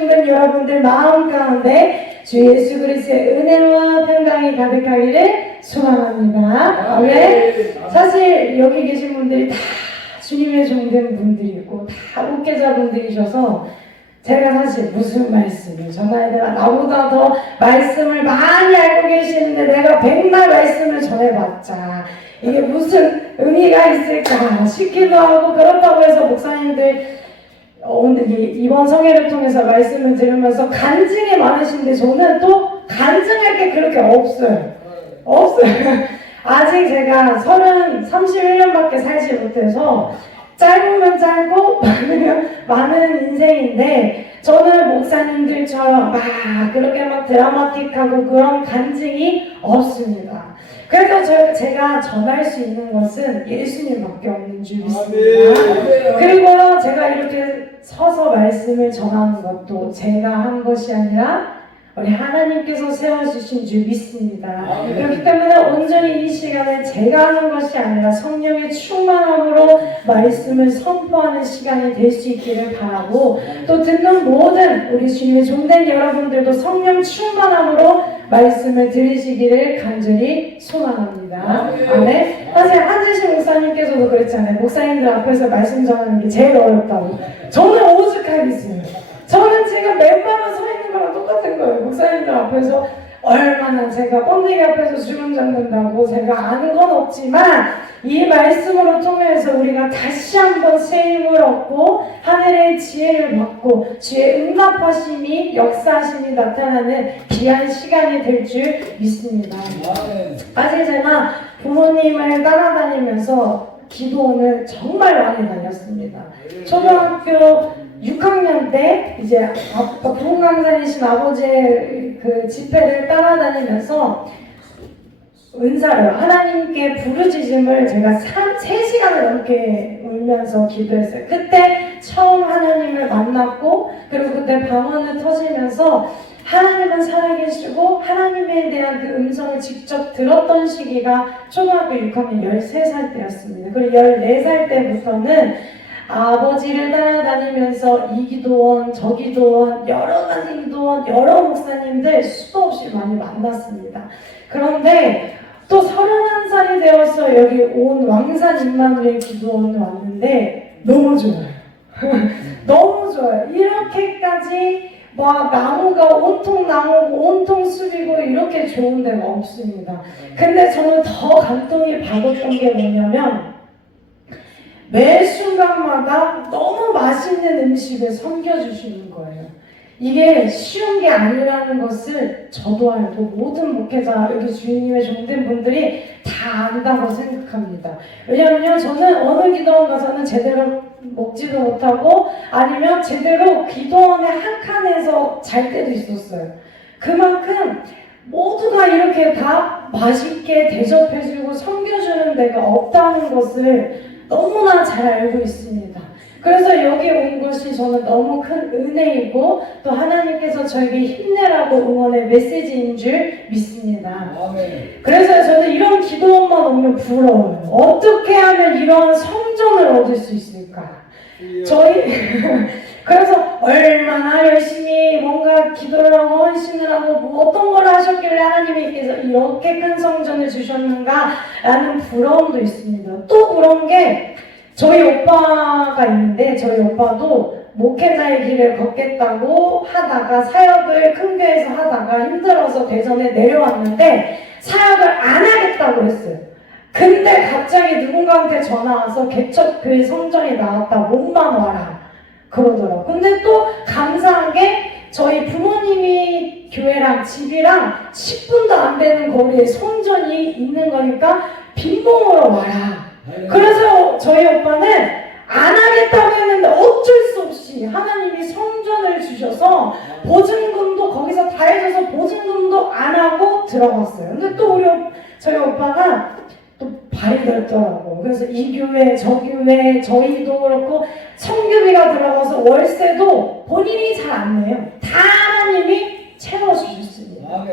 종된 여러분들 마음 가운데 주 예수 그리스도의 은혜와 평강이 가득하기를 소망합니다. 아멘. 사실 여기 계신 분들이 다 주님의 종된 분들이고 다 목회자분들이셔서 제가 사실 무슨 말씀을 전해야 되나, 나보다 더 말씀을 많이 알고 계시는데 내가 100날 말씀을 전해봤자 이게 무슨 의미가 있을까 싶기도 하고, 그렇다고 해서 목사님들 오늘 이번 성회를 통해서 말씀을 들으면서 간증이 많으신데 저는 또 간증할 게 그렇게 없어요. 아직 제가 31년밖에 살지 못해서 짧으면 짧고 많으면 많은 인생인데, 저는 목사님들처럼 막 그렇게 막 드라마틱하고 그런 간증이 없습니다. 그래서 제가 전할 수 있는 것은 예수님밖에 없는 줄 믿습니다. 그리고 제가 이렇게 서서 말씀을 전하는 것도 제가 한 것이 아니라 우리 하나님께서 세워주신 줄 믿습니다. 그렇기 때문에 온전히 이 시간에 제가 하는 것이 아니라 성령의 충만함으로 말씀을 선포하는 시간이 될 수 있기를 바라고, 또 듣는 모든 우리 주님의 종된 여러분들도 성령 충만함으로 말씀을 들으시기를 간절히 소망합니다. 아멘. 사실 한재신 목사님께서도 그랬잖아요. 목사님들 앞에서 말씀 전하는 게 제일 어렵다고. 저는 오죽하겠어요. 저는 지금 맨발로 서 있는 거랑 똑같은 거예요. 목사님들 앞에서 얼마나 제가 번데기 앞에서 주름 잡는다고 제가 아는 건 없지만, 이 말씀으로 통해서 우리가 다시 한번 새 힘을 얻고 하늘의 지혜를 받고 주의 응답하심이, 역사하심이 나타나는 귀한 시간이 될 줄 믿습니다. 사실 제가 부모님을 따라다니면서 기도원을 정말 많이 다녔습니다. 초등학교 6학년 때 이제 부흥 강사이신 아버지의 그 집회를 따라다니면서 은사를, 하나님께 부르짖음을 제가 3시간을 넘게 울면서 기도했어요. 그때 처음 하나님을 만났고, 그리고 그때 방언을 터지면서 하나님은 살아계시고 하나님에 대한 그 음성을 직접 들었던 시기가 초등학교 6학년 13살 때였습니다. 그리고 14살 때부터는 아버지를 따라다니면서 이 기도원, 저 기도원, 여러 가지 기도원, 여러 목사님들 수도 없이 많이 만났습니다. 그런데 또 31살이 되어서 여기 온 왕산 임마누엘 기도원에 왔는데 너무 좋아요. 너무 좋아요. 이렇게까지 막 나무가 온통 나무고 온통 숲이고 이렇게 좋은 데가 없습니다. 근데 저는 더 감동이 받았던 게 뭐냐면, 매 순간마다 너무 맛있는 음식을 섬겨주시는 거예요. 이게 쉬운 게 아니라는 것을 저도 알고 모든 목회자, 여기 주님의 종된 분들이 다 안다고 생각합니다. 왜냐면요, 저는 어느 기도원 가서는 제대로 먹지도 못하고 아니면 제대로 기도원의 한 칸에서 잘 때도 있었어요. 그만큼 모두가 이렇게 다 맛있게 대접해주고 섬겨주는 데가 없다는 것을 너무나 잘 알고 있습니다. 그래서 여기 온 것이 저는 너무 큰 은혜이고, 또 하나님께서 저에게 힘내라고 응원의 메시지인 줄 믿습니다. 그래서 저는 이런 기도원만 오면 부러워요. 어떻게 하면 이런 성전을 얻을 수 있을까? 그래서 얼마나 열심히 뭔가 기도를 하고 헌신을 하고 뭐 어떤 걸 하셨길래 하나님께서 이렇게 큰 성전을 주셨는가 라는 부러움도 있습니다. 또 부러운 게, 저희 오빠가 있는데 저희 오빠도 목회자의 길을 걷겠다고 하다가 사역을 큰 교회에서 하다가 힘들어서 대전에 내려왔는데 사역을 안 하겠다고 했어요. 근데 갑자기 누군가한테 전화 와서 개척교회 성전이 나왔다, 몸만 와라 그러더라고요. 근데 또 감사한 게 저희 부모님이 교회랑 집이랑 10분도 안 되는 거리에 성전이 있는 거니까 빈봉으로 와라. 그래서 저희 오빠는 안 하겠다고 했는데 어쩔 수 없이 하나님이 성전을 주셔서 보증금도 거기서 다 해줘서 보증금도 안 하고 들어갔어요. 근데 또 저희 오빠가 또 발이 넓더라고. 그래서 이 교회, 저 교회, 저희도 그렇고 성교비가 들어가서 월세도 본인이 잘 안 내요. 다 하나님이 채워주셨습니다.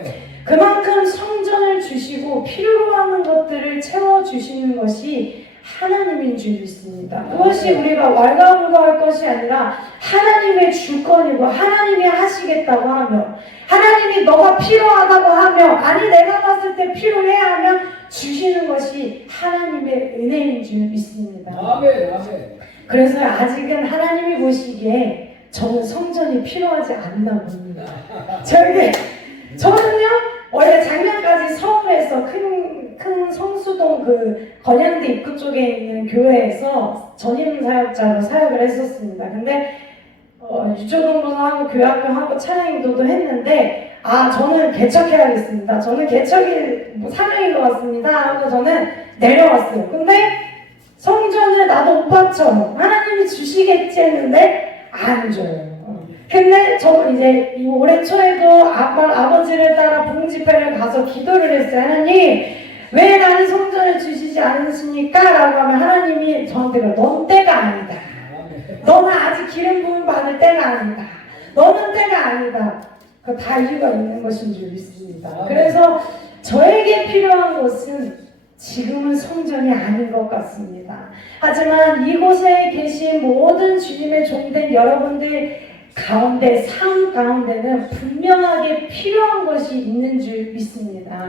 그만큼 성전을 주시고 필요로 하는 것들을 채워주시는 것이 하나님인 줄 믿습니다. 그것이 우리가 왈가불가할 것이 아니라 하나님의 주권이고 하나님이 하시겠다고 하며 하나님이 너가 필요하다고 하며 아니 내가 봤을 때 필요해 하면 주시는 것이 하나님의 은혜인 줄 믿습니다. 아멘, 아멘. 그래서 아직은 하나님이 보시기에 저는 성전이 필요하지 않나 봅니다. 저는요 원래 작년까지 서울에서 큰 성수동 그 건양대 입구 쪽에 있는 교회에서 전임 사역자로 사역을 했었습니다. 근데 유초동부도 하고 교학도 하고 찬양인도도 했는데 저는 개척해야겠습니다. 저는 개척이 사명인 것 같습니다. 하고 저는 내려왔어요. 근데 성전을 나도 오빠처럼 하나님이 주시겠지 했는데 안 줘요. 근데 저는 이제 올해 초에도 아버지를 따라 봉집회를 가서 기도를 했어요. 하나님 왜 나는 성전을 주시지 않으십니까? 라고 하면 하나님이 저한테 넌 때가 아니다. 너는 아직 기름 부음 받을 때가 아니다. 너는 때가 아니다. 그 다 이유가 있는 것인 줄 믿습니다. 그래서 저에게 필요한 것은 지금은 성전이 아닌 것 같습니다. 하지만 이곳에 계신 모든 주님의 종된 여러분들 가운데 삶 가운데는 분명하게 필요한 것이 있는 줄 믿습니다.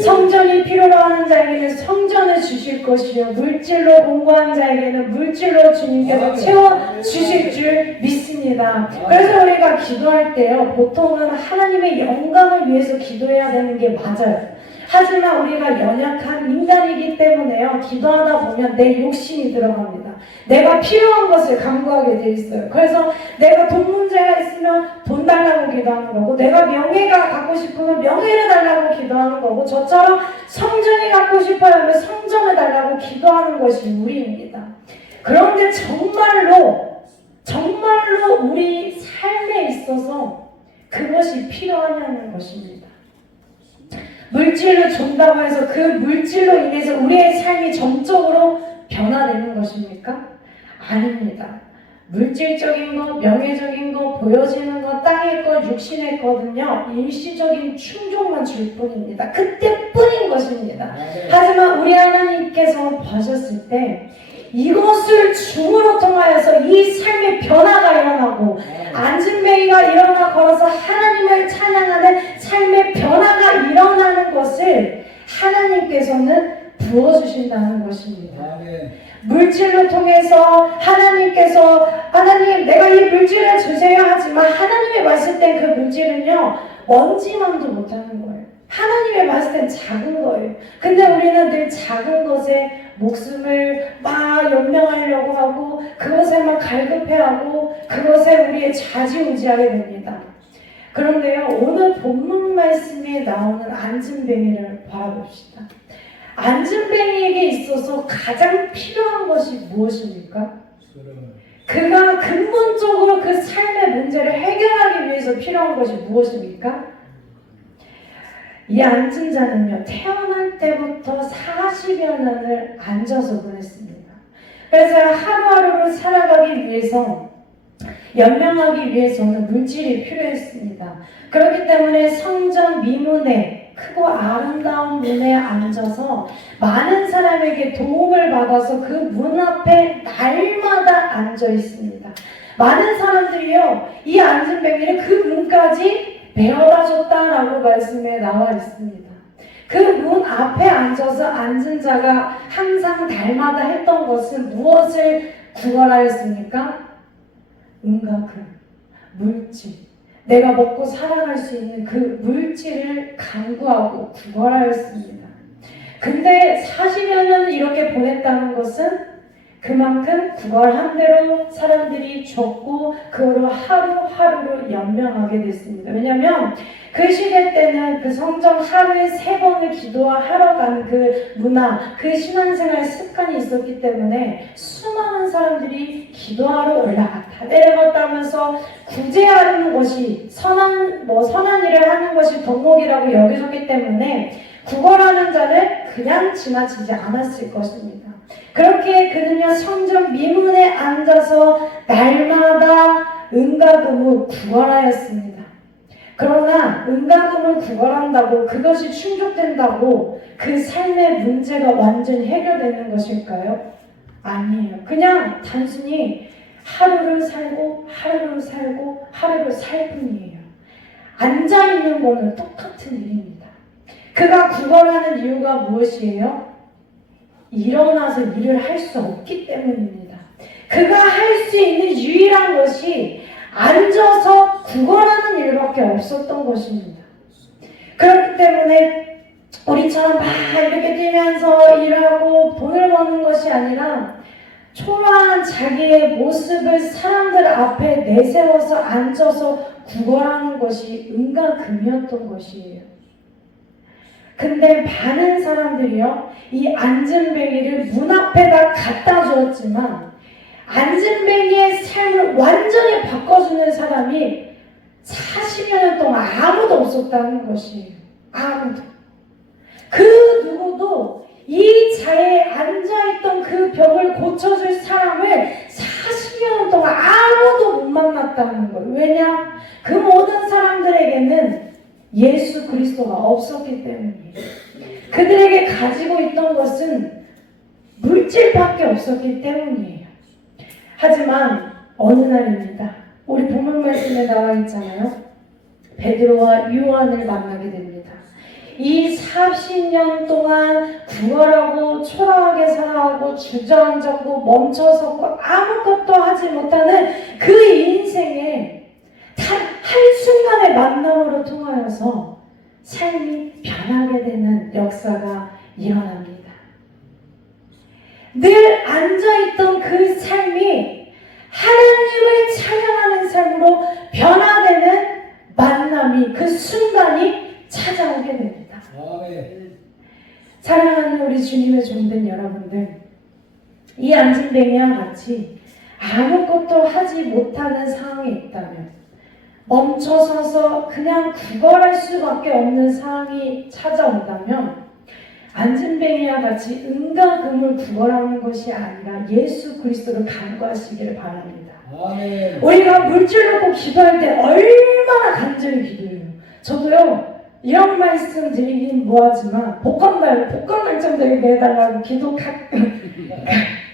성전이 필요로 하는 자에게는 성전을 주실 것이요 물질로 공부한 자에게는 물질로 주님께서 채워 주실 줄 믿습니다. 그래서 우리가 기도할 때요 보통은 하나님의 영광을 위해서 기도해야 되는 게 맞아요. 하지만 우리가 연약한 인간이기 때문에요 기도하다 보면 내 욕심이 들어갑니다. 내가 필요한 것을 간구하게 돼 있어요. 그래서 내가 돈 문제가 있으면 돈 달라고 기도하는 거고 내가 명예가 갖고 싶으면 명예를 달라고 기도하는 거고 저처럼 성전이 갖고 싶어야 하면 성전을 달라고 기도하는 것이 우리입니다. 그런데 정말로 우리 삶에 있어서 그것이 필요하냐는 것입니다. 물질로 준다고 해서 그 물질로 인해서 우리의 삶이 전적으로 변화되는 것입니까? 아닙니다. 물질적인 것, 명예적인 것, 보여지는 것, 땅의 것, 육신의 것은요 일시적인 충족만 줄 뿐입니다. 그때뿐인 것입니다. 하지만 우리 하나님께서 보셨을 때 이것을 중으로 통하여서 이 삶의 변화가 일어나고 안진뱅이가 일어나 걸어서 하나님을 찬양하는 삶의 변화가 일어나는 것을 하나님께서는 부어주신다는 것입니다. 물질로 통해서 하나님 내가 이 물질을 주세요 하지만 하나님이 봤을 땐 그 물질은요 먼지만도 못하는 거예요. 하나님이 봤을 땐 작은 거예요. 근데 우리는 늘 작은 것에 목숨을 막 연명하려고 하고 그것에 막 갈급해하고 그것에 우리의 좌지우지하게 됩니다. 그런데요 오늘 본문 말씀에 나오는 안진뱅이를 바라봅시다. 안진뱅이에게 있어서 가장 필요한 것이 무엇입니까? 그가 근본적으로 그 삶의 문제를 해결하기 위해서 필요한 것이 무엇입니까? 이 앉은 자는요 태어날 때부터 40여 년을 앉아서 보냈습니다. 그래서 하루하루를 살아가기 위해서 연명하기 위해서는 물질이 필요했습니다. 그렇기 때문에 성전 미문에 크고 아름다운 문에 앉아서 많은 사람에게 도움을 받아서 그 문 앞에 날마다 앉아 있습니다. 많은 사람들이요 이 안진뱅이를 그 문까지 배워다 줬다라고 말씀에 나와 있습니다. 그 문 앞에 앉아서 앉은 자가 항상 달마다 했던 것은 무엇을 구걸하였습니까? 은과 금, 물질, 내가 먹고 살아갈 수 있는 그 물질을 간구하고 구걸하였습니다. 근데 40여 년을 이렇게 보냈다는 것은 그만큼 구걸한 대로 사람들이 줬고 그거로 하루하루를 연명하게 됐습니다. 왜냐하면 그 시대 때는 그 성전 하루에 3번을 기도하러 가는 그 문화, 그 신앙생활 습관이 있었기 때문에 수많은 사람들이 기도하러 올라갔다 내려갔다 하면서 구제하는 것이 선한 일을 하는 것이 덕목이라고 여겨졌기 때문에 구걸하는 자를 그냥 지나치지 않았을 것입니다. 그렇게 그는요 성전 미문에 앉아서 날마다 은과 금을 구걸하였습니다. 그러나 은과 금을 구걸한다고 그것이 충족된다고 그 삶의 문제가 완전히 해결되는 것일까요? 아니에요. 그냥 단순히 하루를 살고 하루를 살고 하루를 살 뿐이에요. 앉아있는 거는 똑같은 일입니다. 그가 구걸하는 이유가 무엇이에요? 일어나서 일을 할 수 없기 때문입니다. 그가 할 수 있는 유일한 것이 앉아서 구걸하는 일밖에 없었던 것입니다. 그렇기 때문에 우리처럼 막 이렇게 뛰면서 일하고 돈을 버는 것이 아니라 초라한 자기의 모습을 사람들 앞에 내세워서 앉아서 구걸하는 것이 은과 금이었던 것이에요. 근데 많은 사람들이요, 이 앉은뱅이를 문 앞에다 갖다 주었지만 앉은뱅이의 삶을 완전히 바꿔주는 사람이 40여 년 동안 아무도 없었다는 것이에요. 아무도. 그 누구도 이 자리에 앉아있던 그 병을 고쳐줄 사람을 40여 년 동안 아무도 못 만났다는 거예요. 왜냐? 그 모든 사람들에게는 예수 그리스도가 없었기 때문이에요. 그들에게 가지고 있던 것은 물질밖에 없었기 때문이에요. 하지만 어느 날입니다. 우리 본문 말씀에 나와 있잖아요. 베드로와 요한을 만나게 됩니다. 이 40년 동안 구걸하고 초라하게 살아가고 주저앉았고 멈춰섰고 아무것도 하지 못하는 그 인생에 단 한순간의 만남으로 통하여서 삶이 변하게 되는 역사가 일어납니다. 늘 앉아있던 그 삶이 하나님을 찬양하는 삶으로 변화되는 만남이, 그 순간이 찾아오게 됩니다. 사랑하는 우리 주님의 종된 여러분들, 이 앉은뱅이와 같이 아무것도 하지 못하는 상황에 있다면, 멈춰서서 그냥 구걸할 수밖에 없는 상황이 찾아온다면, 앉은뱅이와 같이 은과 금을 구걸하는 것이 아니라 예수 그리스도를 간구하시기를 바랍니다. 아멘. 우리가 물질 놓고 기도할 때 얼마나 간절히 기도해요. 저도요, 이런 말씀 드리긴 뭐하지만 복권 당첨되게 해달라고 그렇게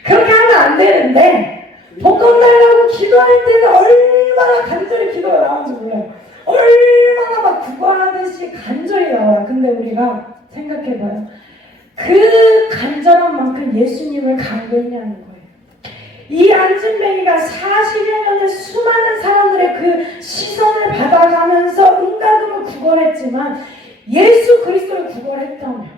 하면 안 되는데, 복권 달라고 기도할 때는 얼마나 간절히 기도가 나오는지 몰라요. 얼마나 막 구걸하듯이 간절히 나와요. 근데 우리가 생각해봐요. 그 간절한 만큼 예수님을 간구했냐는 거예요. 이 앉은뱅이가 40여 년의 수많은 사람들의 그 시선을 받아가면서 은과 금을 구걸했지만 예수 그리스도를 구걸했다면,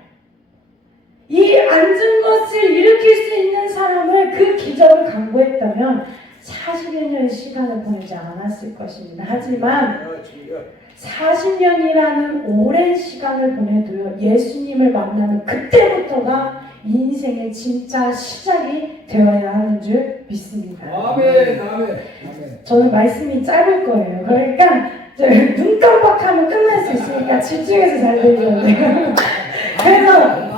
이 앉은 것을 일으킬 수 있는 사람을 그 기적을 간구했다면 40여 년의 시간을 보내지 않았을 것입니다. 하지만 40년이라는 오랜 시간을 보내도요, 예수님을 만나는 그때부터가 인생의 진짜 시작이 되어야 하는 줄 믿습니다. 아멘, 아멘. 저는 말씀이 짧을 거예요. 그러니까 눈 깜빡하면 끝날 수 있으니까 집중해서 잘 들으셔야 돼요. 그래서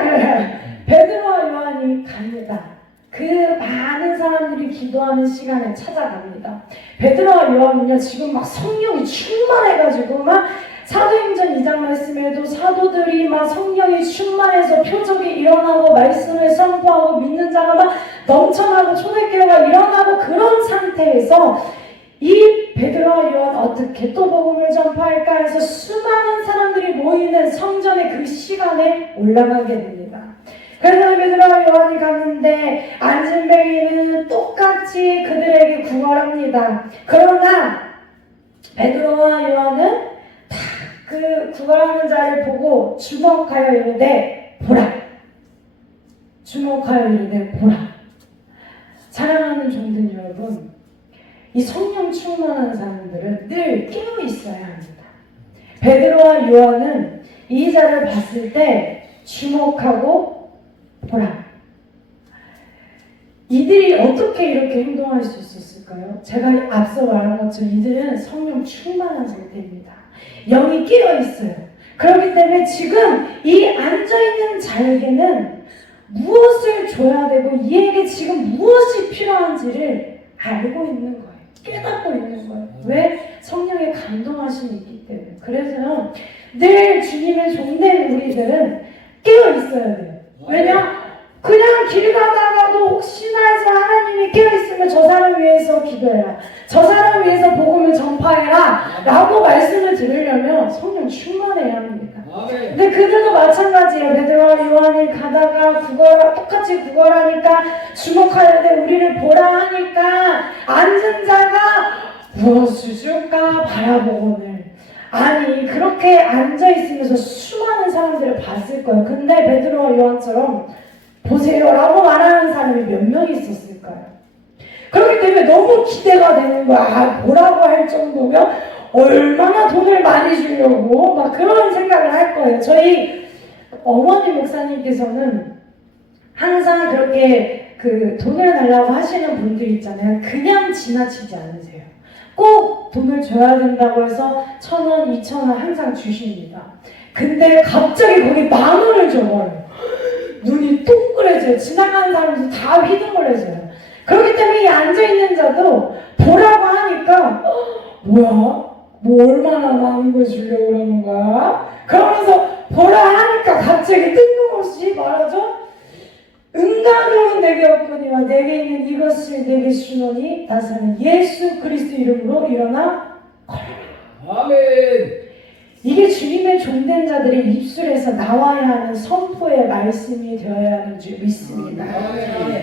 그래. 베드로와 요한이 갑니다. 그 많은 사람들이 기도하는 시간에 찾아갑니다. 베드로와 요한은요, 지금 막 성령이 충만해가지고 막 사도행전 2장 말씀에도 사도들이 막 성령이 충만해서 표적이 일어나고 말씀을 선포하고 믿는 자가 막 넘쳐나고 초대교회가 일어나고 그런 상태에서 이 베드로와 요한 어떻게 또 복음을 전파할까 해서 수많은 사람들이 모이는 성전의 그 시간에 올라가게 됩니다. 그래서 베드로와 요한이 갔는데 앉은뱅이는 똑같이 그들에게 구걸합니다. 그러나 베드로와 요한은 딱 그 구걸하는 자를 보고 주목하여 이르되 보라. 주목하여 이르되 보라. 사랑하는 종들 여러분, 이 성령 충만한 사람들은 늘 깨어 있어야 합니다. 베드로와 요한은 이 자를 봤을 때 주목하고 보라. 이들이 어떻게 이렇게 행동할 수 있었을까요? 제가 앞서 말한 것처럼 이들은 성령 충만한 상태입니다. 영이 깨어 있어요. 그렇기 때문에 지금 이 앉아있는 자에게는 무엇을 줘야 되고 이에게 지금 무엇이 필요한지를 알고 있는 거예요. 깨닫고 있는 거예요. 왜? 성령의 감동하심이 있기 때문에. 그래서 늘 주님의 종된 우리들은 깨어 있어야 돼요. 왜냐? 그냥 길 가다가도 혹시나 해서 하나님이 깨어있으면 저 사람 위해서 기도해라, 저 사람 위해서 복음을 전파해라 라고 말씀을 들으려면 성령 충만해야 합니다. 근데 그들도 마찬가지예요. 베드로와 요한이 가다가 똑같이 구걸하니까 주목하는데 우리를 보라 하니까 앉은 자가 무엇을 줄까 바라보고는, 아니 그렇게 앉아있으면서 수많은 사람들을 봤을 거예요. 근데 베드로와 요한처럼 보세요 라고 말하는 사람이 몇 명이 있었을까요? 그렇기 때문에 너무 기대가 되는 거야. 뭐라고 할 정도면 얼마나 돈을 많이 주려고 막 그런 생각을 할 거예요. 저희 어머니 목사님께서는 항상 그렇게 그 돈을 달라고 하시는 분들 있잖아요. 그냥 지나치지 않으세요. 꼭 돈을 줘야 된다고 해서 1,000원, 2,000원 항상 주십니다. 근데 갑자기 거기 10,000원을 줘버려요. 눈이 동그래져요. 지나가는 사람들 다 휘둥그레져요. 그렇기 때문에 이 앉아있는 자도 보라고 하니까 뭐야? 뭐 얼마나 많은 걸 주려고 그러는 거야? 그러면서 보라 하니까 갑자기 뜬금없이 말하죠? 은가금은 내게 없거니와 내게 있는 이것을 내게 주노니 나사는 예수 그리스도 이름으로 일어나 걸어라. 아멘. 이게 주님의 종된 자들의 입술에서 나와야 하는 선포의 말씀이 되어야 하는 줄 믿습니다.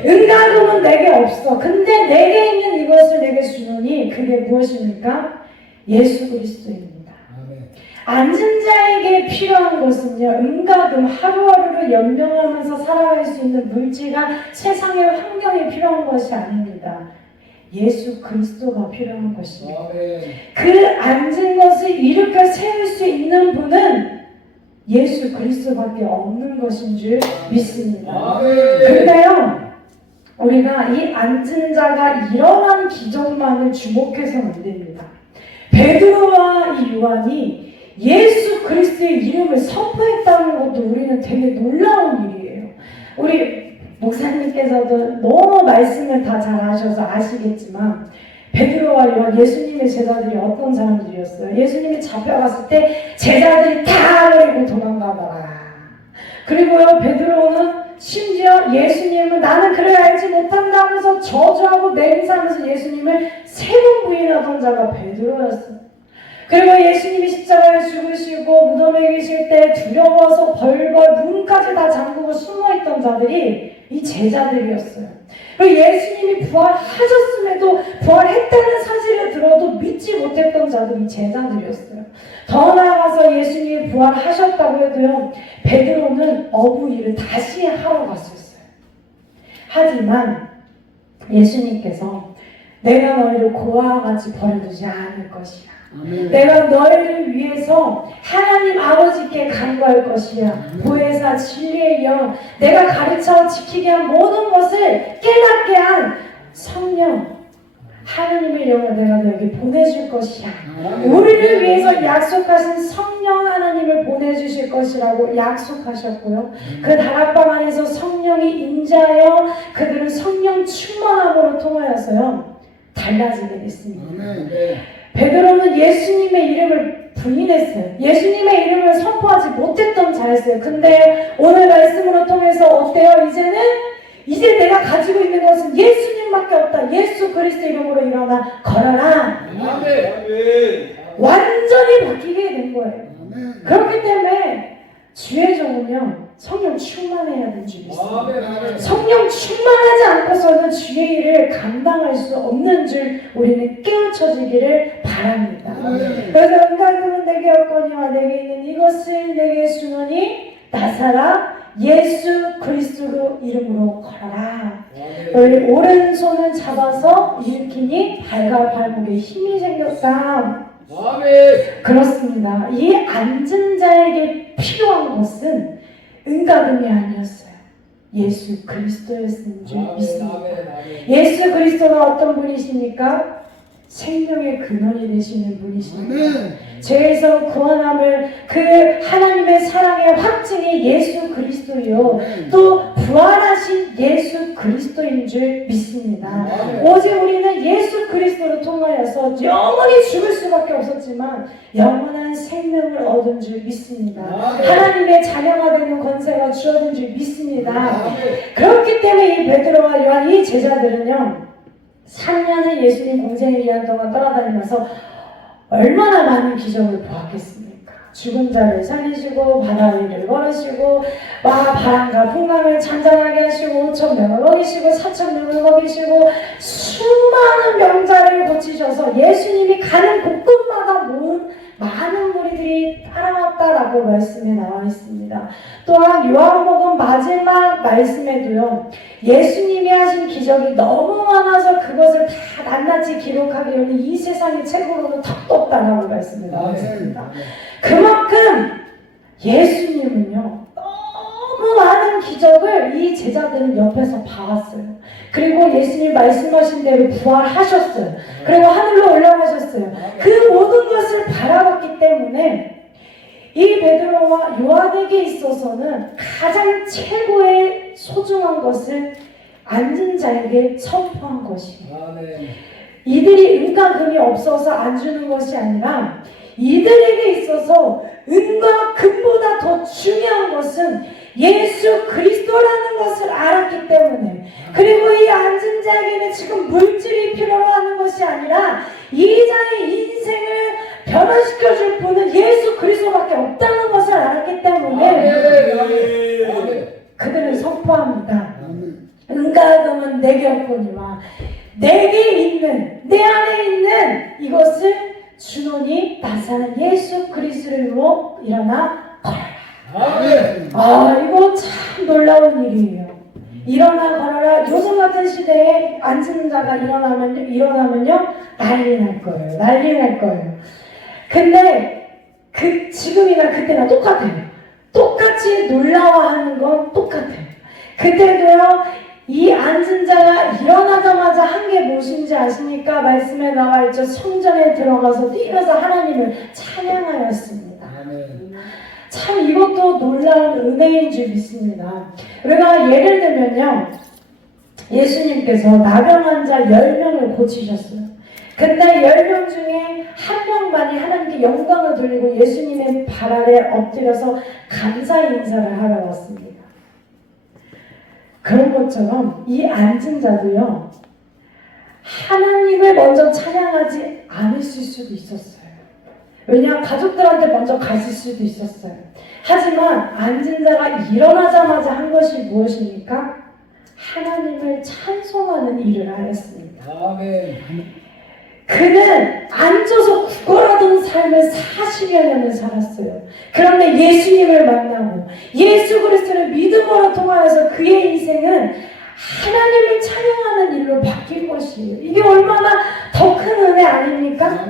은가금은 내게 없어. 근데 내게 있는 이것을 내게 주노니 그게 무엇입니까? 예수 그리스도입니다. 앉은 자에게 필요한 것은요, 은가금, 하루하루를 연명하면서 살아갈 수 있는 물질과 세상의 환경이 필요한 것이 아닙니다. 예수 그리스도가 필요한 것입니다. 그 앉은 것을 일으켜 세울 수 있는 분은 예수 그리스도밖에 없는 것인 줄 믿습니다. 근데요, 우리가 이 앉은 자가 일어난 기적만을 주목해서는 안 됩니다. 베드로와 이 요한이 예수 그리스도의 이름을 선포했다는 것도 우리는 되게 놀라운 일이에요. 우리 목사님께서도 너무 말씀을 다 잘 아셔서 아시겠지만 베드로와 요한 예수님의 제자들이 어떤 사람들이었어요? 예수님이 잡혀갔을 때 제자들이 다 버리고 도망가더라. 그리고요, 베드로는 심지어 예수님은 나는 그를 알지 못한다 하면서 저주하고 맹세하면서 예수님을 3번 부인하던 자가 베드로였어요. 그리고 예수님이 십자가에 죽으시고 무덤에 계실 때 두려워서 벌벌 문까지 다 잠그고 숨어있던 자들이 이 제자들이었어요. 그리고 예수님이 부활하셨음에도 부활했다는 사실을 들어도 믿지 못했던 자들이 제자들이었어요. 더 나아가서 예수님이 부활하셨다고 해도요, 베드로는 어부 일을 다시 하러 갔었어요. 하지만 예수님께서 내가 너희를 고아와 같이 버려두지 않을 것이야. 내가 너희를 위해서 하나님 아버지께 간구할 것이야. 보혜사 진리의 영, 내가 가르쳐 지키게 한 모든 것을 깨닫게 한 성령, 하나님의 영을 내가 너에게 보내줄 것이야. 우리를 위해서 약속하신 성령 하나님을 보내주실 것이라고 약속하셨고요. 그 다락방 안에서 성령이 임재하여 그들은 성령 충만함으로 통하여서요 달라지게 됐습니다. 베드로는 예수님의 이름을 부인했어요. 예수님의 이름을 선포하지 못했던 자였어요. 근데 오늘 말씀으로 통해서 어때요? 이제 내가 가지고 있는 것은 예수님밖에 없다. 예수 그리스도 이름으로 일어나 걸어라. 완전히 바뀌게 된 거예요. 그렇기 때문에 주의 종은요, 성령 충만해야 되는 줄 믿습니다. 성령 충만하지 않고서는 주의 일을 감당할 수 없는 줄 우리는 깨우쳐지기를 바랍니다. 그래서 은가금은 내게 없거니와 내게 있는 이것을 내게 주노니 나사라 예수 그리스도 이름으로 걸어라. 너희 오른손을 잡아서 일으키니 발목에 힘이 생겼다. 그렇습니다. 이 앉은 자에게 필요한 것은 은가금이 아니었어요. 예수 그리스도였는 줄 믿습니다. 예수 그리스도가 어떤 분이십니까? 생명의 근원이 되시는 분이십니다. 죄에서 구원함을 그 하나님의 사랑의 확증이 예수 그리스도요, 또 부활하신 예수 그리스도인 줄 믿습니다. 오직 우리는 예수 그리스도로 통하여서 영원히 죽을 수밖에 없었지만 죽었지만 영원한 생명을 얻은 줄 믿습니다. 하나님의 자녀가 되는 권세가 주어진 줄 믿습니다. 그렇기 때문에 이 베드로와 요한 이 제자들은요 3년을 예수님 공생에 의한 동안 따라다니면서 얼마나 많은 기적을 보았겠습니까? 죽은 자를 살리시고 바다 위를 걸으시고 바람과 풍랑을 잔잔하게 하시고 5,000명을 먹이시고 4,000명을 먹이시고 수많은 병자를 고치셔서 예수님이 가는 곳곳마다 모은 많은 무리들이 따라왔다라고 말씀에 나와 있습니다. 또한 요한복음 마지막 말씀에도요 예수님이 하신 기적이 너무 많아서 그것을 다 낱낱이 기록하기로는 이 세상의 책으로는 턱도 없다라고 말씀에 나와 있습니다. 그만큼 예수님은요 너무 많은 기적을 이 제자들은 옆에서 봐왔어요. 그리고 예수님 말씀하신 대로 부활하셨어요. 그리고 하늘로 올라가셨어요. 그 모든 것을 바라봤기 때문에 이 베드로와 요한에게 있어서는 가장 최고의 소중한 것을 앉은 자에게 선포한 것입니다. 이들이 은과 금이 없어서 안 주는 것이 아니라 이들에게 있어서 은과 금보다 더 중요한 것은 예수 그리스도라는 것을 알았기 때문에, 그리고 이 앉은 자에게는 지금 물질이 필요로 하는 것이 아니라 이 자의 인생을 변화시켜줄 분은 예수 그리스도밖에 없다는 것을 알았기 때문에 그들은 선포합니다. 은과 금은 내게 없거니와 내게 있는, 내 안에 있는 이것을 주노니 나사는 예수 그리스도로 일어나 걸어라. 이거 참 놀라운 일이에요. 일어나 걸어라. 요즘 같은 시대에 앉은 자가 일어나면요 난리 날 거예요. 난리 날 거예요. 근데 지금이나 그때나 똑같아요. 똑같이 놀라워하는 건 똑같아요. 그때도요 이 앉은 자가 일어나자마자 한 게 무엇인지 아십니까? 말씀에 나와 있죠. 성전에 들어가서 뛰어서 하나님을 찬양하였습니다. 참 이것도 놀라운 은혜인 줄 믿습니다. 우리가 예를 들면요 예수님께서 나병 환자 10명을 고치셨어요. 근데 10명 중에 한 명만이 하나님께 영광을 돌리고 예수님의 발 아래 엎드려서 감사 인사를 하러 왔습니다. 그런 것처럼 이 앉은 자도요 하나님을 먼저 찬양하지 않으실 수도 있었어요. 왜냐 가족들한테 먼저 가실 수도 있었어요. 하지만 앉은 자가 일어나자마자 한 것이 무엇입니까? 하나님을 찬송하는 일을 하였습니다. 그는 앉아서 구걸하던 삶을 40여 년을 살았어요. 그런데 예수님을 만나고 예수 그리스도를 믿음으로 통하여서 그의 인생은 하나님을 찬양하는 일로 바뀔 것이에요. 이게 얼마나 더 큰 은혜 아닙니까?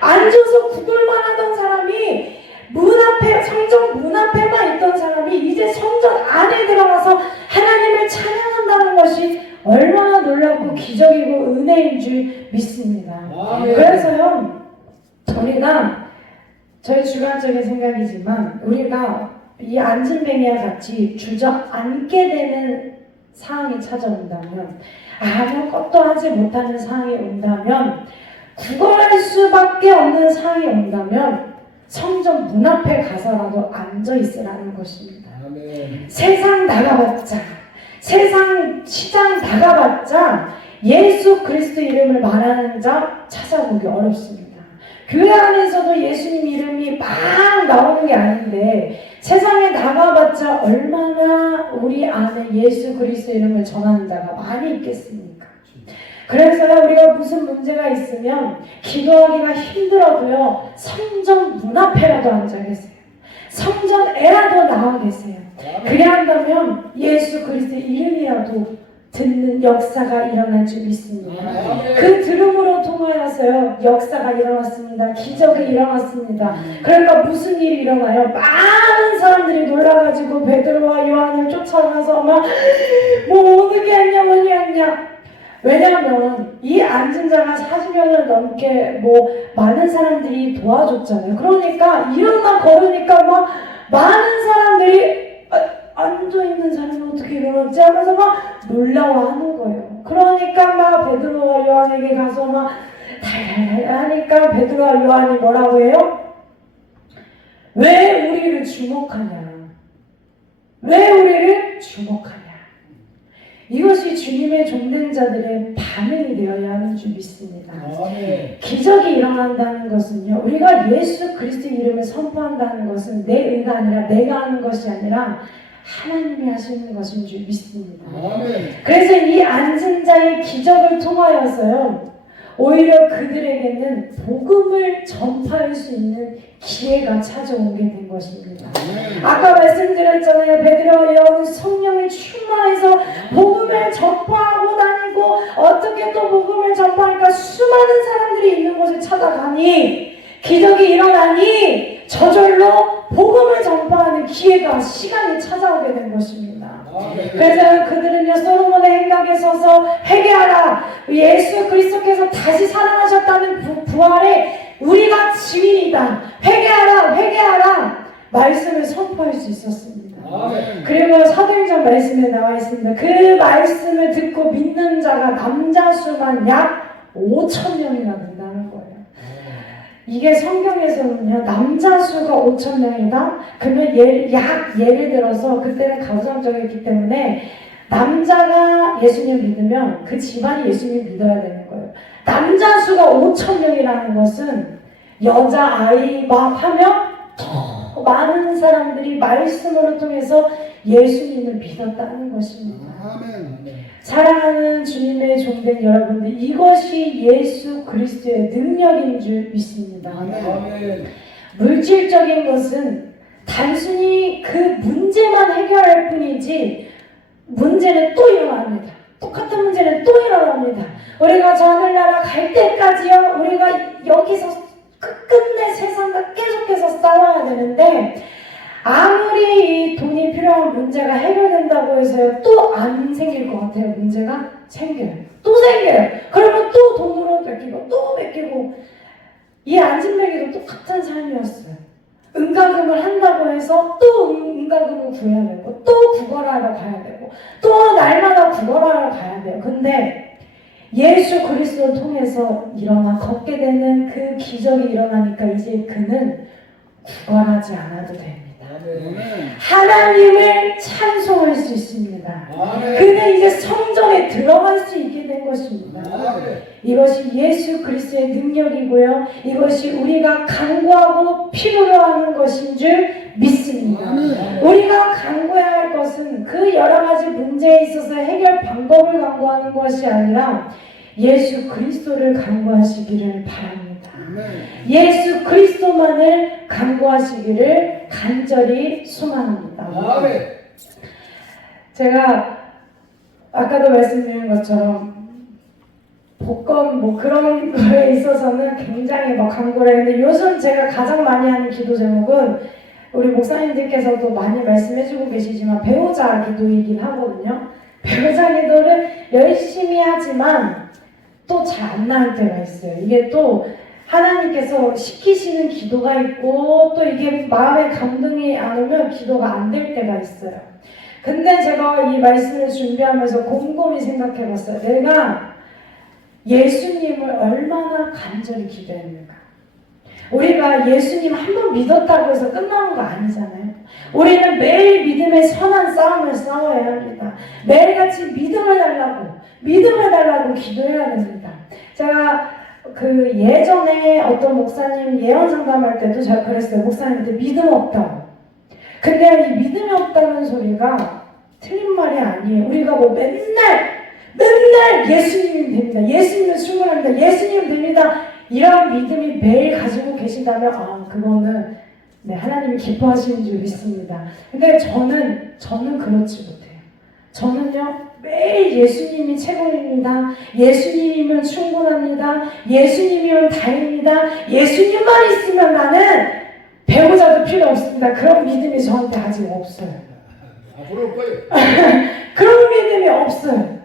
앉아서 구걸만 하던 사람이 성전 문 앞에만 있던 사람이 이제 성전 안에 들어가서 하나님을 찬양한다는 것이 얼마나 놀랍고 기적이고 은혜인 줄 믿습니다. 그래서요 우리가 저희 주관적인 생각이지만 우리가 이 앉은뱅이와 같이 주저앉게 되는 상황이 찾아온다면, 아무것도 하지 못하는 상황이 온다면, 구걸할 수밖에 없는 상황이 온다면 성전 문 앞에 가서라도 앉아있으라는 것입니다. 세상 나가봤자, 세상 시장 나가봤자 예수 그리스도 이름을 말하는 자 찾아보기 어렵습니다. 교회 안에서도 예수님 이름이 막 나오는 게 아닌데 세상에 나가봤자 얼마나 우리 안에 예수 그리스도 이름을 전하는 자가 많이 있겠습니까? 그래서 우리가 무슨 문제가 있으면 기도하기가 힘들어도요 성전 문 앞에라도 앉아 계세요. 성전에라도 나와 계세요. 그래야 한다면 예수 그리스도의 이름이라도 듣는 역사가 일어날 줄 믿습니다. 그 들음으로 통하여서요 역사가 일어났습니다. 기적이 일어났습니다. 그러니까 무슨 일이 일어나요? 많은 사람들이 놀라가지고 베드로와 요한을 쫓아가서 막 뭐 어떻게 했냐 뭐니 했냐. 왜냐하면 이 앉은 자가 40년을 넘게 뭐 많은 사람들이 도와줬잖아요. 그러니까 일어나 걸으니까 막 많은 사람들이 앉아있는 사람이 어떻게 일어났지 하면서 막 놀라워하는 거예요. 그러니까 막 베드로와 요한에게 가서 막 달달달 하니까 베드로와 요한이 뭐라고 해요? 왜 우리를 주목하냐? 왜 우리를 주목하냐? 이것이 주님의 종된 자들의 반응이 되어야 하는 줄 믿습니다. 기적이 일어난다는 것은요, 우리가 예수 그리스도의 이름을 선포한다는 것은 내 의가 아니라 내가 하는 것이 아니라 하나님이 하시는 것인 줄 믿습니다. 그래서 이 앉은 자의 기적을 통하여서요, 오히려 그들에게는 복음을 전파할 수 있는 기회가 찾아오게 된 것입니다. 아까 말씀드렸잖아요. 베드로와 요한은 성령이 충만해서 복음을 전파하고 다니고, 어떻게 또 복음을 전파하니까 수많은 사람들이 있는 곳에 찾아가니, 기적이 일어나니 저절로 복음을 전파하는 기회가, 시간이 찾아오게 된 것입니다. 그래서 그들은요, 솔로몬의 행각에 서서 회개하라, 예수 그리스도께서 다시 살아나셨다는 부활에 우리가 증인이다, 회개하라 회개하라 말씀을 선포할 수 있었습니다. 그리고 사도행전 말씀에 나와 있습니다. 그 말씀을 듣고 믿는 자가 남자 수만 약 5,000명이나 된다는 거예요. 이게 성경에서는요, 남자 수가 5,000명이다? 그러면 예를 들어서, 그때는 가부장적이었기 때문에 남자가 예수님을 믿으면 그 집안이 예수님을 믿어야 되는 거예요. 남자 수가 5,000명이라는 것은 여자 아이 막 하면 더 많은 사람들이 말씀으로 통해서 예수님을 믿었다는 것입니다. 사랑하는 주님의 종된 여러분들, 이것이 예수 그리스도의 능력인 줄 믿습니다. 물질적인 것은 단순히 그 문제만 해결할 뿐이지, 문제는 또 일어납니다. 똑같은 문제는 또 일어납니다. 우리가 저 하늘나라 갈 때까지요, 우리가 여기서 끝끝내 세상과 계속해서 싸워야 되는데, 아무리 이 돈이 필요한 문제가 해결된다고 해서요, 또 안 생길 것 같아요. 문제가 생겨요. 또 생겨요. 그러면 또 돈으로 뺏기고 또 뺏기고. 이 안진뱅이도 똑같은 삶이었어요. 은가금을 한다고 해서 또 은가금을 구해야 되고, 또 구걸하러 가야 되고, 또 날마다 구걸하러 가야 돼요. 근데 예수 그리스도를 통해서 걷게 되는 그 기적이 일어나니까 이제 그는 구걸하지 않아도 됩니다. 하나님을 찬송할 수 있습니다. 그는 이제 성전에 들어갈 수 있게 된 것입니다. 이것이 예수 그리스도의 능력이고요, 이것이 우리가 간구하고 필요로 하는 것인 줄 믿습니다. 우리가 간구해야 할 것은 그 여러 가지 문제에 있어서 해결 방법을 간구하는 것이 아니라 예수 그리스도를 간구하시기를 바랍니다. 예수 그리스도만을 간구하시기를 간절히 소망합니다. 제가 아까도 말씀드린 것처럼 복권 그런 거에 있어서는 굉장히 간구를 했는데, 요즘 제가 가장 많이 하는 기도 제목은 우리 목사님들께서도 많이 말씀해주고 계시지만 배우자 기도이긴 하거든요. 배우자 기도를 열심히 하지만 또 잘 안 나올 때가 있어요. 이게 또 하나님께서 시키시는 기도가 있고, 또 이게 마음의 감동이 안 오면 기도가 안 될 때가 있어요. 근데 제가 이 말씀을 준비하면서 곰곰이 생각해 봤어요. 내가 예수님을 얼마나 간절히 기도했는가. 우리가 예수님 한 번 믿었다고 해서 끝나는 거 아니잖아요. 우리는 매일 믿음의 선한 싸움을 싸워야 합니다. 매일같이 믿음을 달라고 기도해야 됩니다. 제가 예전에 어떤 목사님 예언 상담할 때도 제가 그랬어요. 목사님한테 믿음 없다고. 근데 이 믿음이 없다는 소리가 틀린 말이 아니에요. 우리가 맨날 예수님이 됩니다. 예수님은 충분합니다. 예수님은 됩니다. 이런 믿음이 매일 가지고 계신다면 그거는 하나님이 기뻐하시는 줄 믿습니다. 근데 저는 그렇지 못해요. 저는요, 매일 예수님이 최고입니다. 예수님이면 충분합니다. 예수님이면 다행입니다. 예수님만 있으면 나는 배우자도 필요 없습니다. 그런 믿음이 저한테 아직 없어요. 앞으로 올 거예요. 그런 믿음이 없어요.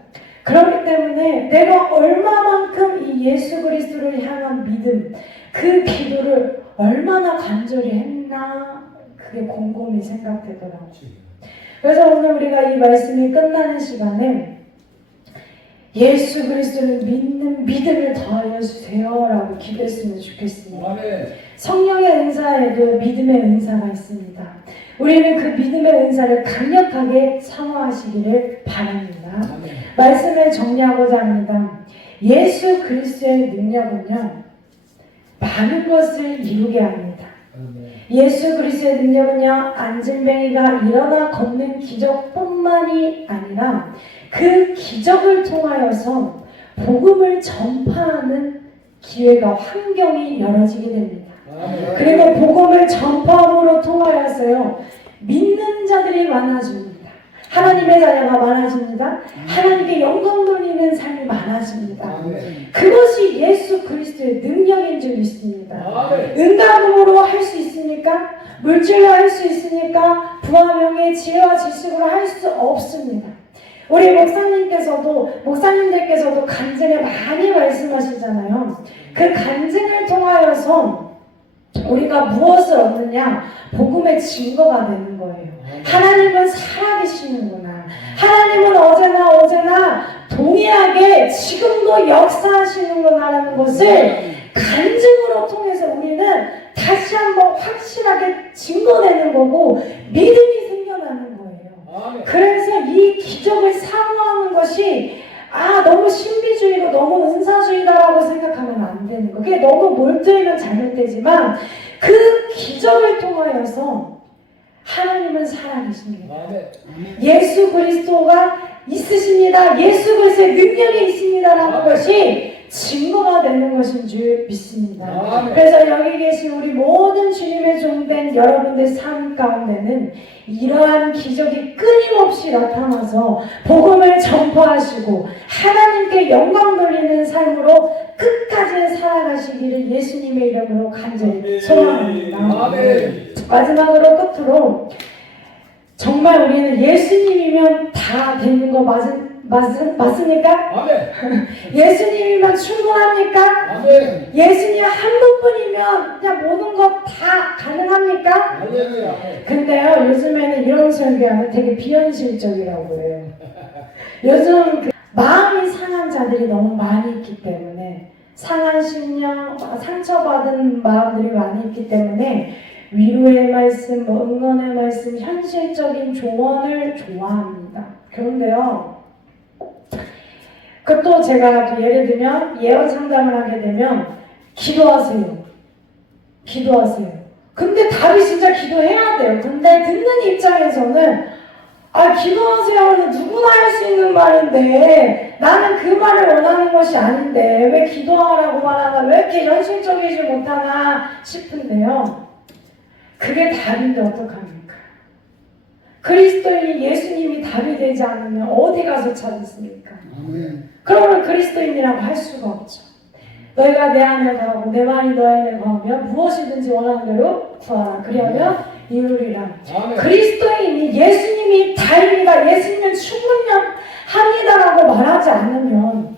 그렇기 때문에 내가 얼마만큼 이 예수 그리스도를 향한 믿음, 그 기도를 얼마나 간절히 했나, 그게 곰곰이 생각되더라고요. 그래서 오늘 우리가 이 말씀이 끝나는 시간에 예수 그리스도를 믿는 믿음을 더하여 주세요라고 기도했으면 좋겠습니다. 아멘. 성령의 은사에도 믿음의 은사가 있습니다. 우리는 그 믿음의 은사를 강력하게 사모하시기를 바랍니다. 아멘. 말씀을 정리하고자 합니다. 예수 그리스도의 능력은요, 많은 것을 이루게 합니다. 아멘. 예수 그리스도의 능력은요, 안진뱅이가 일어나 걷는 기적뿐만이 아니라 그 기적을 통하여서 복음을 전파하는 기회가 환경이 열어지게 됩니다. 아멘. 그리고 복음을 전파함으로 통하여서요, 믿는 자들이 많아집니다. 하나님의 자녀가 많아집니다. 하나님께 영광 돌리는 삶이 많아집니다. 아멘. 그것이 예수 그리스도의 능력인 줄 믿습니다. 아멘. 은가금으로 할 수 있습니까? 물질로 할 수 있습니까? 부와 명예, 지혜와 지식으로 할 수 없습니다. 우리 목사님들께서도 간증을 많이 말씀하시잖아요. 그 간증을 통하여서 우리가 무엇을 얻느냐? 복음의 증거가 되는 거예요. 하나님은 살아계시는구나. 하나님은 언제나 동일하게 지금도 역사하시는구나라는 것을 간증으로 통해서 우리는 다시 한번 확실하게 증거내는 거고 믿음이 생겨나는 거예요. 아멘. 그래서 이 기적을 사모하는 것이 너무 신비주의고 너무 은사주의다라고 생각하면 안 되는 거. 그게 너무 몰두하면 잘못되지만 그 기적을 통하여서 하나님은 살아계십니다. 아멘. 예수 그리스도가 있으십니다. 예수 그리스도의 능력이 있습니다라는 것이 증거가 되는 것인 줄 믿습니다. 아멘. 그래서 여기 계신 우리 모든 주님의 종된 여러분들 삶 가운데는 이러한 기적이 끊임없이 나타나서 복음을 전파하시고 하나님께 영광 돌리는 삶으로 끝까지 살아가시기를 예수님의 이름으로 간절히 소망합니다. 아멘. 마지막으로 끝으로 정말 우리는 예수님이면 다 되는 거 맞습니까? 아멘. 예수님이면 충분합니까? 아멘. 예수님 한 분뿐이면 그냥 모든 것 다 가능합니까? 할렐루야. 근데요, 요즘에는 이런 설교하면 되게 비현실적이라고 해요. 요즘 마음이 상한 자들이 너무 많이 있기 때문에, 상한 심령, 상처받은 마음들이 많이 있기 때문에 위로의 말씀, 응원의 말씀, 현실적인 조언을 좋아합니다. 그런데요, 그것도 제가 또 예를 들면 예언 상담을 하게 되면 기도하세요. 근데 답이 진짜 기도해야 돼요. 근데 듣는 입장에서는 기도하세요는 누구나 할 수 있는 말인데 나는 그 말을 원하는 것이 아닌데 왜 기도하라고 말하나, 왜 이렇게 현실적이지 못하나 싶은데요. 그게 답인데 어떡합니까? 그리스도인이 예수님이 답이 되지 않으면 어디 가서 찾습니까? 아멘. 그러면 그리스도인이라고 할 수가 없죠. 너희가 내 안에 거하고 내 말이 너희 안에 거하면 무엇이든지 원하는 대로 구하라. 그리하면 이루리라. 아멘. 그리스도인이 예수님이 다입니다, 예수님은 충분합니다라고 말하지 않으면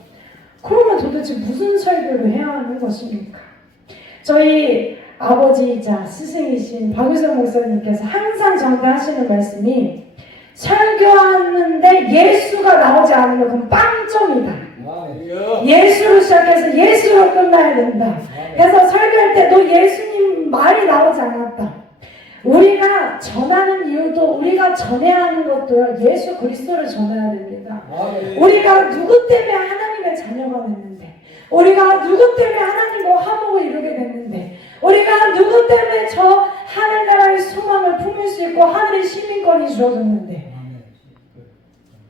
그러면 도대체 무슨 설교를 해야 하는 것입니까? 저희 아버지이자 스승이신 박유선 목사님께서 항상 저한테 하시는 말씀이, 설교하는데 예수가 나오지 않으면 그건 빵점이다. 아멘. 예수로 시작해서 예수로 끝나야 된다. 그래서 설교할 때 너 예수님 말이 나오지 않았다. 우리가 전하는 이유도, 우리가 전해야 하는 것도 예수 그리스도를 전해야 됩니다. 아멘. 우리가 누구 때문에 하나님의 자녀가 됐는데, 우리가 누구 때문에 하나님과 화목을 이루게 됐는데, 우리가 누구 때문에 저 하늘나라의 소망을 품을 수 있고 하늘의 시민권이 주어졌는데,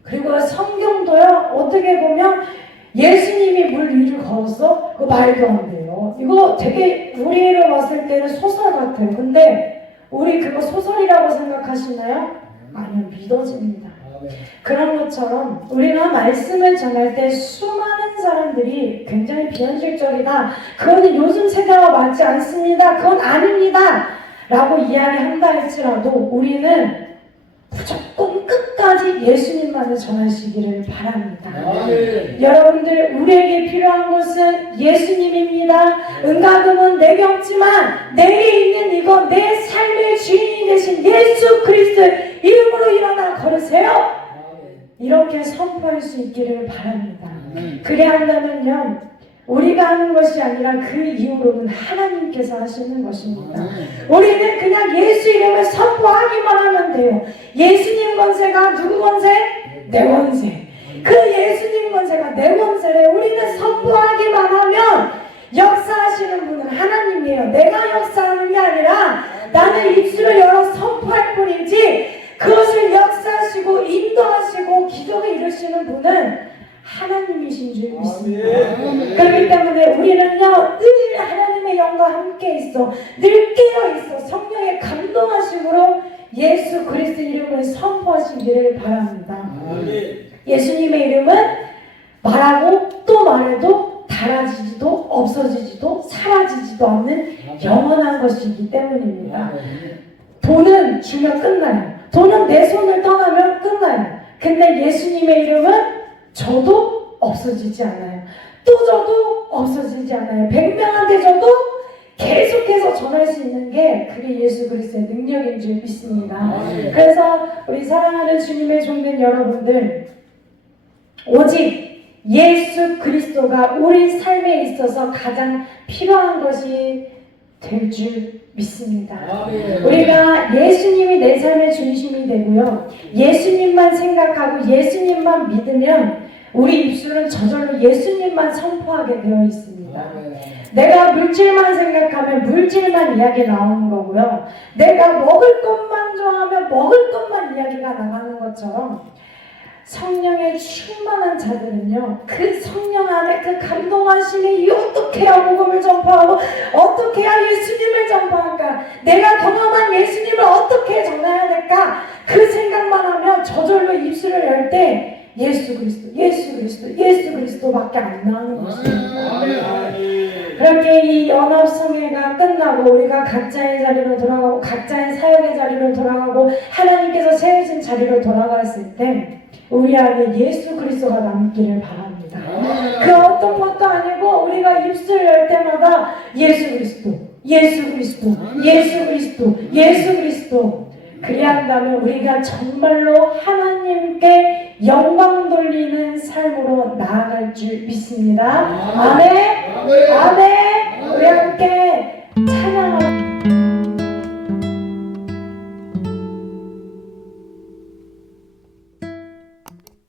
그리고 성경도요, 어떻게 보면 예수님이 물 위를 걸었어? 그거 말도 안 돼요. 이거 되게 우리로 봤을 때는 소설 같아요. 근데 우리 그거 소설이라고 생각하시나요? 아니요, 믿어집니다. 아멘. 그런 것처럼 우리가 말씀을 전할 때 수많은 사람들이 굉장히 비현실적이다, 그거는 요즘 세대와 맞지 않습니다, 그건 아닙니다 라고 이야기한다 할지라도 우리는 무조건 끝까지 예수님만을 전하시기를 바랍니다. 아멘. 여러분들, 우리에게 필요한 것은 예수님입니다. 은가금은 내게 없지만 내게 있는 이거, 내 삶의 주인이 되신 예수 그리스도의 이름으로 일어나 걸으세요. 이렇게 선포할 수 있기를 바랍니다. 그래야 한다면요, 우리가 하는 것이 아니라 그 이후로는 하나님께서 하시는 것입니다. 우리는 그냥 예수 이름을 선포하기만 하면 돼요. 예수님 권세가 누구 권세? 내 권세. 그 예수님 권세가 내 권세래. 우리는 선포하기만 하면 역사하시는 분은 하나님이에요. 내가 역사하는 게 아니라 나는 입술을 열어 선포할 뿐이지, 그것을 역사하시고 인도하시고 기적을 이루시는 분은 하나님이신 줄 믿습니다. 그렇기 때문에 우리는요, 늘 하나님의 영과 함께 있어, 늘 깨어 있어 성령의 감동하심으로 예수 그리스도 이름을 선포하시기를 바랍니다. 예수님의 이름은 말하고 또 말해도 닳아지지도 없어지지도 사라지지도 않는 영원한 것이기 때문입니다. 돈은 주면 끝나요. 돈은 내 손을 떠나면 끝나요. 근데 예수님의 이름은 저도 없어지지 않아요. 또 저도 없어지지 않아요. 100명한테 저도 계속해서 전할 수 있는 게 그게 예수 그리스도의 능력인 줄 믿습니다. 그래서 우리 사랑하는 주님의 종된 여러분들, 오직 예수 그리스도가 우리 삶에 있어서 가장 필요한 것이 될 줄 믿습니다. 우리가 예수님이 내 삶의 중심이 되고요, 예수님만 생각하고 예수님만 믿으면 우리 입술은 저절로 예수님만 선포하게 되어 있습니다. 내가 물질만 생각하면 물질만 이야기 나오는 거고요, 내가 먹을 것만 좋아하면 먹을 것만 이야기가 나가는 것처럼 성령에 충만한 자들은요, 그 성령 안에 그 감동하심이 어떻게 해야 복음을 전파하고 어떻게 해야 예수님을 전파할까, 내가 경험한 예수님을 어떻게 전해야 될까, 그 생각만 하면 저절로 입술을 열 때 예수 그리스도, 예수 그리스도, 예수 그리스도밖에 안 나오는 것입니다. 그렇게 이 연합성회가 끝나고 우리가 각자의 자리로 돌아가고 각자의 사역의 자리로 돌아가고 하나님께서 세우신 자리로 돌아갔을 때 우리 안에 예수 그리스도가 남기를 바랍니다. 그 어떤 것도 아니고 우리가 입술 열 때마다 예수 그리스도, 예수 그리스도, 예수 그리스도, 예수 그리스도. 그래야 한다면 우리가 정말로 하나님께 영광 돌리는 삶으로 나아갈 줄 믿습니다. 아멘. 아멘. 우리 함께 찬양하고